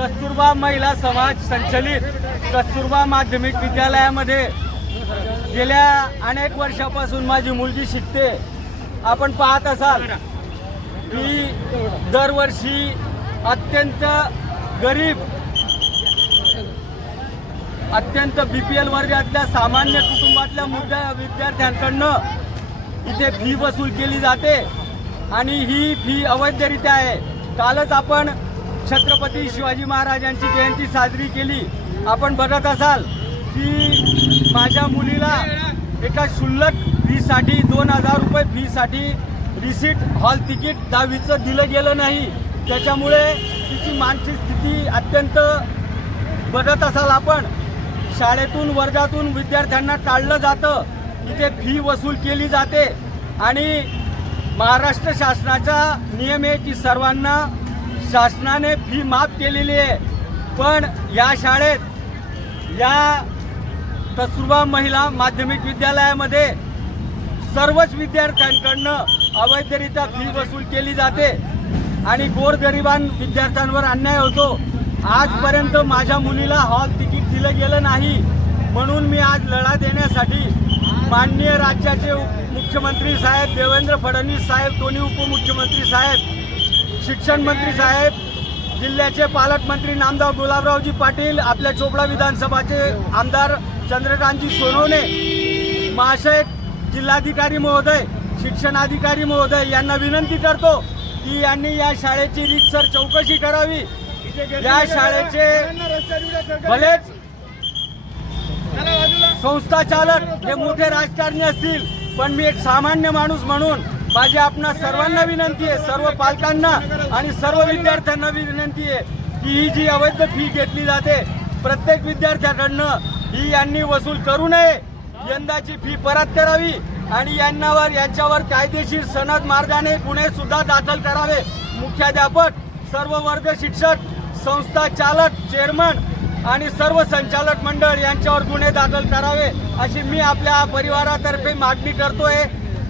कस्तुरबा महिला समाज संचलित कस्तुरबा माध्यमिक विद्यालयामध्ये गेल्या अनेक वर्षापासून माझी मुलगी शिकते. आपण पाहत असाल की दरवर्षी अत्यंत गरीब अत्यंत बी पी एल वर्गातल्या सामान्य कुटुंबातल्या मुद्द्या विद्यार्थ्यांकडनं इथे फी वसूल केली जाते आणि ही फी अवैधरित्या आहे. कालच आपण छत्रपती शिवाजी महाराजांची जयंती साजरी केली. आपण बघत असाल की माझ्या मुलीला एका शुल्लक फीसाठी दोन हजार रुपये फीसाठी रिसीट हॉल तिकीट दहावीचं दिलं गेलं नाही. त्याच्यामुळे तिची मानसिक स्थिती अत्यंत बघत असाल आपण. शाळेतून वर्गातून विद्यार्थ्यांना टाळलं जातं. इथे फी वसूल केली जाते. आणि महाराष्ट्र शासनाचा नियम आहे की सर्वांना शासनाने फी माफ केलेली आहे. पण या शाळेत या कस्तुरबा महिला माध्यमिक विद्यालयामध्ये सर्वच विद्यार्थ्यांकडनं अवैधरित्या फी वसूल केली जाते आणि गोरगरिबां विद्यार्थ्यांवर अन्याय होतो. आजपर्यंत माझ्या मुलीला हॉल तिकीट दिलं गेलं नाही. म्हणून मी आज लढा देण्यासाठी माननीय राज्याचे मुख्यमंत्री साहेब देवेंद्र फडणवीस साहेब दोन्ही उपमुख्यमंत्री साहेब शिक्षण मंत्री साहेब जिल्ह्याचे पालकमंत्री नामदाव गुलाबरावजी पाटील आपल्या चोपडा विधानसभाचे आमदार चंद्रकांतजी सोनवणे महाशय जिल्हाधिकारी महोदय शिक्षणाधिकारी महोदय यांना विनंती करतो की यांनी या शाळेची रितसर चौकशी करावी. या शाळेचे भलेच संस्था चालक हे मोठे राजकारणी असतील पण मी एक सामान्य माणूस म्हणून माझी आपणा सर्वांना विनंती आहे सर्व पालकांना आणि सर्व विद्यार्थ्यांना विनंती आहे की ही जी अवैध फी घेतली जाते प्रत्येक विद्यार्थ्याकडनं ही यांनी वसूल करू नये. यंदाची फी परत करावी आणि यांनावर यांच्यावर कायदेशीर सनद मार्गाने गुन्हे सुद्धा दाखल करावे. मुख्याध्यापक सर्व वर्ग शिक्षक संस्था चालक चेअरमन आणि सर्व संचालक मंडळ यांच्यावर गुन्हे दाखल करावे अशी मी आपल्या परिवारातर्फे मागणी करतोय.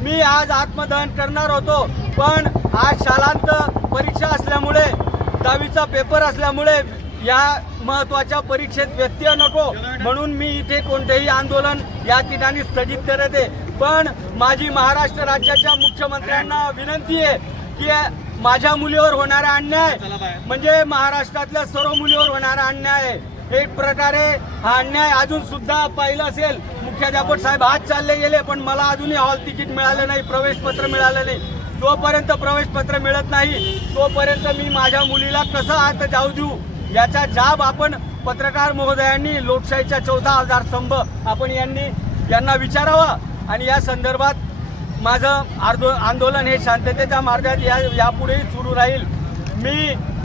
मी आज आत्मदहन करणार होतो. पण आज शालांत परीक्षा असल्यामुळे दहावीचा पेपर असल्यामुळे या महत्त्वाच्या परीक्षेत व्यत्यय नको. म्हणून मी इथे कोणतेही आंदोलन या ठिकाणी स्थगित करत पण माझी महाराष्ट्र राज्याच्या मुख्यमंत्र्यांना विनंती आहे की माझ्या मुलीवर होणारा अन्याय म्हणजे महाराष्ट्रातल्या सर्व मुलीवर होणारा अन्याय आहे. एक प्रकारे हा अन्याय अजून सुद्धा पाहिलं असेल. मुख्याध्यापक साहेब आज चालले गेले पण मला अजूनही हॉल तिकीट मिळालं नाही प्रवेश पत्र मिळालं नाही. जोपर्यंत प्रवेश पत्र मिळत नाही तोपर्यंत मी माझ्या मुलीला कसं आत जाऊ देऊ? याचा जाब आपण पत्रकार महोदयांनी लोकशाहीच्या चौदा हजार स्तंभ आपण यांनी यांना विचारावा. आणि या संदर्भात माझं आर्दो आंदोलन हे शांततेच्या मार्गात या यापुढेही सुरू राहील. मी